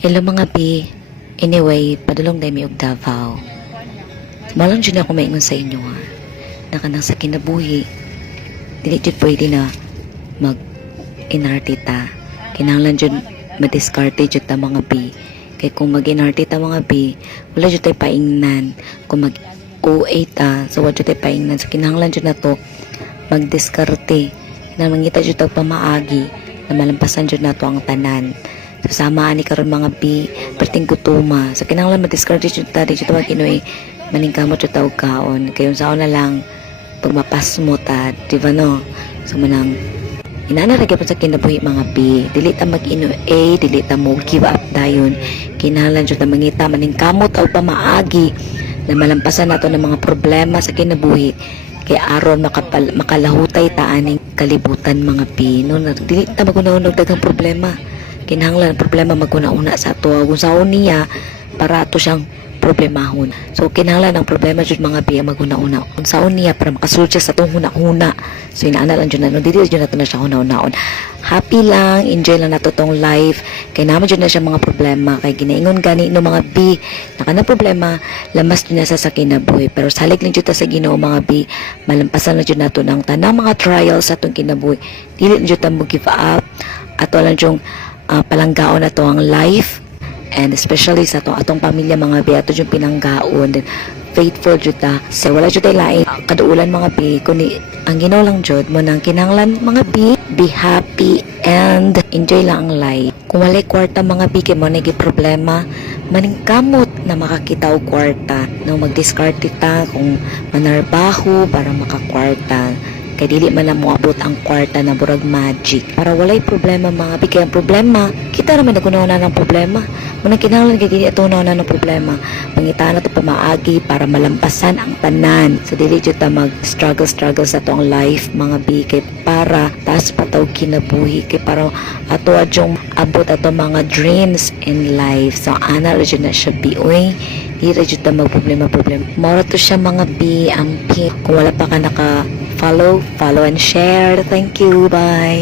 Hello mga bi. Anyway, padulong dahil may og Davao. Malang dyan ako maingon sa inyo ha. Nakanang sa kinabuhi. Dili dyan pwede na mag-inartita. Kinahanglan dyan madiskarte dyan ta mga bi. Kaya kung mag-inartita mga bi, wala dyan tayo paingnan. Kung mag-OA ta, so wala dyan tayo paingnan. So kinahanglan dyan na to magdiskarte. Na mangita dyan tayo pamaagi na malampasan dyan na to ang tanan. So samaan ni karon mga bi perting gutuma. So kinahanglan ma-discard dito tadi dito wag inoy maningkamot jud taog kaon. Kayon saon na lang pag mapas mo ta, di ba no? So manang inana ra gyud sa kinabuhi mga bi. Dili ta mag-ino dili ta mo give up dayon. Kinahanglan jud ta mangita maningkamot og pamaagi na malampasan nato ng mga problema sa kinabuhi. Kay aron makalahutay ta aning kalibutan mga bi. No, dili ta magunaw daghang problema. Kinahanglan problema maguna-una sa ato kung saon niya para ato siyang problemahon. So kinahanglan ang problema jud mga biya maguna-una kung saon niya para makasulti sa atong huna-huna. So inaana lang jud na no dili jud nato na siya huna-unaon. Happy lang, enjoy lang nato tong life. Kay naman jud na siya mga problema kay ginaingon gani no mga bi na kanang problema lamas jud na sa kinabuhi. Pero salig lang jud ta sa Ginoo mga bi, malampasan lang jud nato ng tanang mga trials sa atong kinabuhi. Dili jud ta mo give up. Ato lang jud palanggaon na to ang life and especially sa atong pamilya mga bi ato yung pinanggaon then faithful jud ta sa wala jud tay lain kaduulan mga bi kundi ang Ginoo lang jud mo nang kinahanglan mga bi be happy and enjoy lang ang life. Kung walay kwarta mga bi kay mo nagi problema maningkamot na makakita og kwarta nang mag-discard ta kung manarbaho para makakwarta. Kay dili man na moabot ang kwarta na burag magic. Para walay problema mga bigay ang problema, kita naman nagunauna ng problema. Muna kinahanglan kay dili ato na ng problema. Mangitaan nato pamaagi para malampasan ang tanan. So dili jud ta mag-struggle sa atong life mga bigay para taas pataw kinabuhi kay para ato adyong abot ato mga dreams in life. So ana ra jud na siya bioy. Di ra jud ta magproblema. Mora to siya mga bi ampi. Kung wala pa ka naka follow and share. Thank you. Bye.